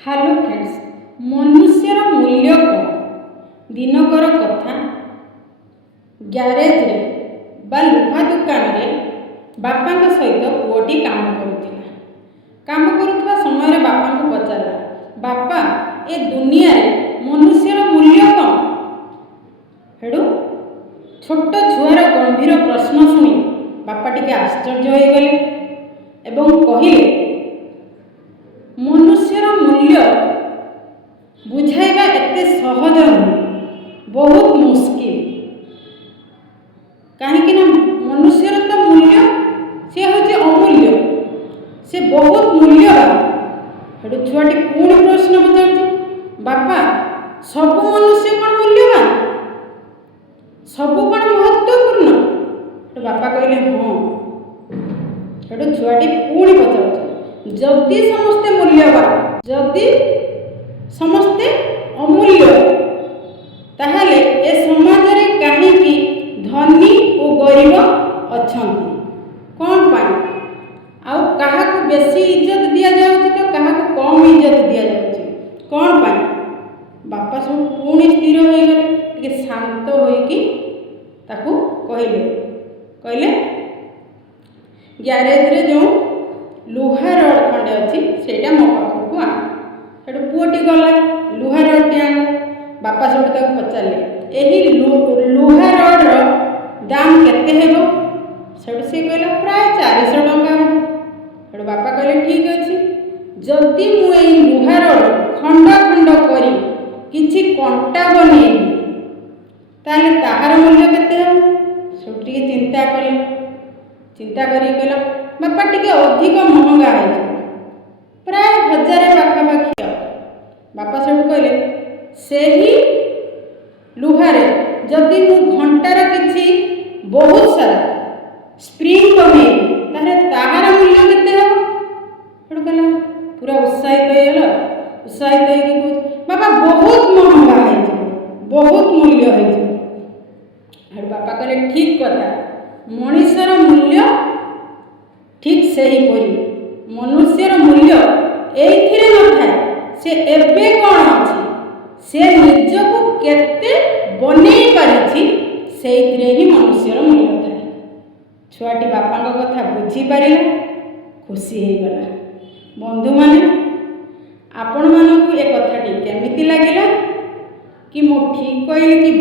Hello friends, मनुष्यर मूल्य कौन दिनकर कथा। ग्यारेज रे बा लुहा दुकान रे बापा सहित पुओटी काम करुथिला। काम करुवा समय बापा को पचारा, बापा ए दुनिया रे मनुष्यर मूल्य कौन। हेडू छोट छुआर गंभीर प्रश्न शुणी बापा टिके आश्चर्य हो गले एवं कहिले, मनुष्यर मूल्य बुझाइबा एते सहज नुहे, बहुत मुश्किल। कहीं मनुष्यर तो मूल्य सी हूँ अमूल्य, से बहुत मूल्यवान। हेटू छुआटी पुणी प्रश्न पचार, बापा सब मनुष्य कौन मूल्यवान, सबू कौन महत्वपूर्ण। तो बापा कहले हाँ। हेटू छुआटी पुणी पचार, जदि समस्ते मूल्यवान, जदि समस्ते अमूल्य, ताहले ए समाज रे काहेकि धनी और गरीब अछंती कौन पाई। आउ काहाकू बेसी इज्जत दिया जाउछि तो काहाकू कम इज्जत दिया जाउछि कौन पाई। बापा सब पुणी स्थिर हो गले, टिके शांत होइकी ताकू कहले ग्यारेज रे जो लुहा रड खंडे अच्छी सेटा मो पाखक आण। सेठू पुओटी गला लुहा रडटी आण। बापा सब पचारे यही लुहा रड दाम केते हेबो। सेठू से कहला प्राय 400 टंका हेबो। सेठू बापा कहले ठीक अछि, जदि मु एई लुहा रड खंड खंड करी किछि कंटा बनेइबी ताले ताहार मूल्य केते हेबो। सेठू टिके चिंता कले, चिंता करी कहला बापा टिके अधिक महंगा है, प्राय 1000 पाखापाखि। बापा सब कहले से ही लुहारे जदि मु घंटार किछि बहुत सारा स्प्रिंग बनेइबी तारे ताहार मूल्य केते हेबो। हेटू कहला पूरा उत्साहित हो गला। उत्साहित होइकी बाबा बहुत महंगा है, बहुत मूल्य है। हेटू बापा कहले ठीक कथा, मनुष्यर मूल्य ठीक से ही परी मनुष्यर मूल्य एइथिरे न थाए से एबे कौन अछि, से निजको केते बनेई पारिछि सेइथिरे ही मनुष्यर मूल्य थाए। छुआटी बापा कथा बुझी पारिला, खुशी हो गला। बंधु माने आपण मानकु ए कथाटी केमिति लागिला कि मो ठीक कहली कि